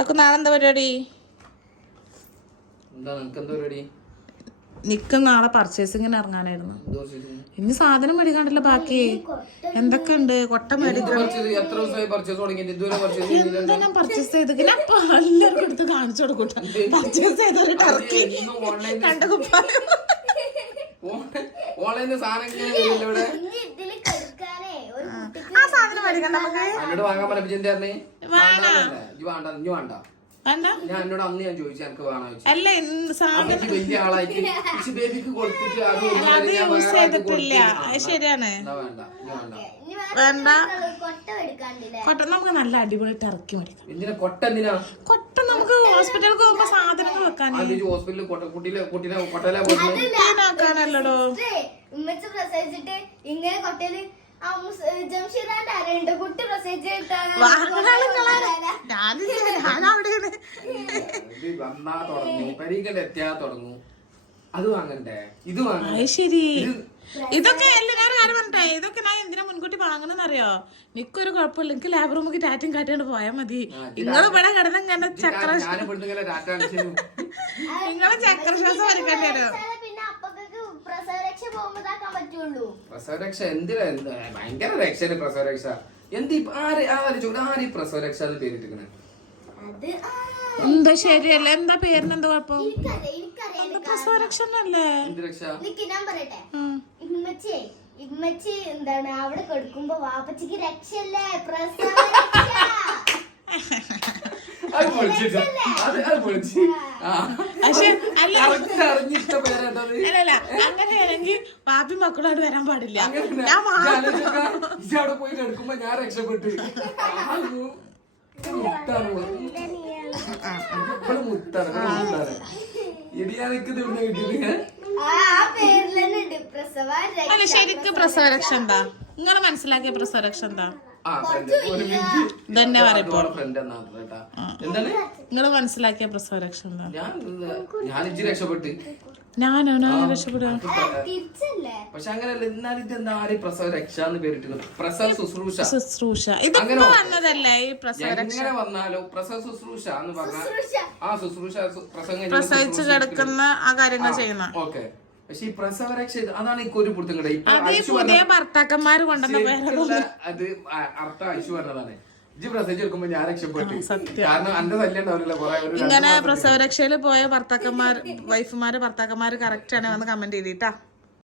അപ്പൊ നാളെ എന്താ പരിപാടി? നിക്ക് നാളെ പർച്ചേസിങ്ങിന് ഇറങ്ങാനായിരുന്നു. ഇനി സാധനം മേടിക്കാണ്ടല്ലോ ബാക്കി. എന്തൊക്കെ ഉണ്ട്? കൊട്ട മേടിക്കണം. എന്താ ഞാൻ പർച്ചേസ് ചെയ്ത് അപ്പൊ എല്ലാവർക്കും എടുത്ത് കാണിച്ചു കൊടുക്കട്ടെ. പർച്ചേസ് ചെയ്തൊരു ടർക്കി 2 കുപ്പായം. ആ സാധനം മേടിക്കണ്ട നമുക്ക്. അല്ല അത് യൂസ് ചെയ്തിട്ടില്ല. അത് ശരിയാണ്. വേണ്ട കൊട്ട നമുക്ക് നല്ല അടിപൊളി ടർക്കി മേടിക്കാം. കൊട്ട നമുക്ക് ഹോസ്പിറ്റലിൽ പോകുമ്പോ സാധനങ്ങൾ വെക്കാനല്ലടോ. ശരി, ഇതൊക്കെ ഞാൻ കാര്യം പറഞ്ഞേ. ഇതൊക്കെ ഞാൻ എന്തിനാ മുൻകൂട്ടി വാങ്ങണമെന്നറിയോ? എനിക്കൊരു കുഴപ്പമില്ല. എനിക്ക് ലാബ് റൂമിക്ക് ടാറ്റും കാട്ടിയോണ്ട് പോയാൽ മതി. നിങ്ങള് ഇവിടെ കിടന്ന് ഇങ്ങനെ നിങ്ങള് ചക്രശ്വാസം വലിക്കേണ്ടി വരും. പ്രസവരക്ഷ എന്തിനാ? ഭയങ്കര രക്ഷ പ്രസവരക്ഷ. പ്രസവരക്ഷ പേരിട്ടിരിക്കണേ എന്താ ശരിയല്ല? എന്താ പേരിന് എന്താ കുഴപ്പം? പ്രസവരക്ഷല്ലേ? ഇമ്മച്ചി എന്താണ് അവിടെ കൊടുക്കുമ്പോ വാപ്പച്ചിക്ക് രക്ഷല്ലേ? അങ്ങനെയാണെങ്കിൽ പാപ്പി മക്കളോട് വരാൻ പാടില്ല. പോയി എടുക്കുമ്പോ ഞാൻ രക്ഷപ്പെട്ടു. അല്ല ശരിക്കും പ്രസവരക്ഷ എന്താ? നിങ്ങള് മനസ്സിലാക്കിയ പ്രസവരക്ഷ എന്താ? തന്നെ പറയപ്പോ നിങ്ങള് മനസ്സിലാക്കിയ പ്രസവരക്ഷ എന്താ? ഞാനോ രക്ഷപ്പെടുക? പക്ഷെ അങ്ങനെയല്ല. എന്നാലും ഇതെന്താ പ്രസവരക്ഷ എന്ന് പേരിട്ടു? പ്രസവ ശുശ്രൂഷ ഇതൊക്കെ വന്നതല്ലേ? ഈ പ്രസവരക്ഷ വന്നാലോ പ്രസവ ശുശ്രൂഷ എന്ന് പറഞ്ഞാൽ ആ ശുശ്രൂഷ പ്രസവിച്ച് കിടക്കുന്ന ആ കാര്യങ്ങൾ ചെയ്യുന്ന. ഓക്കെ, പക്ഷെ ഈ പ്രസവരക്ഷ അതാണ് ഈ ഒരു പുറത്തും കൂടെ ഭർത്താക്കന്മാര് കൊണ്ടുവന്ന അത് അർത്ഥം അയച്ചു പറഞ്ഞതാണ്. പ്രസവിച്ചെടുക്കുമ്പോ ഞാൻ രക്ഷപ്പെട്ടു. കാരണം അന്റെ ശല്യം ഉണ്ടാവില്ല. ഇങ്ങനെ പ്രസവരക്ഷയില് പോയ ഭർത്താക്കന്മാര് ഭർത്താക്കന്മാര് കറക്റ്റ് ആണ് വന്ന് കമന്റ് ചെയ്തിട്ടാ.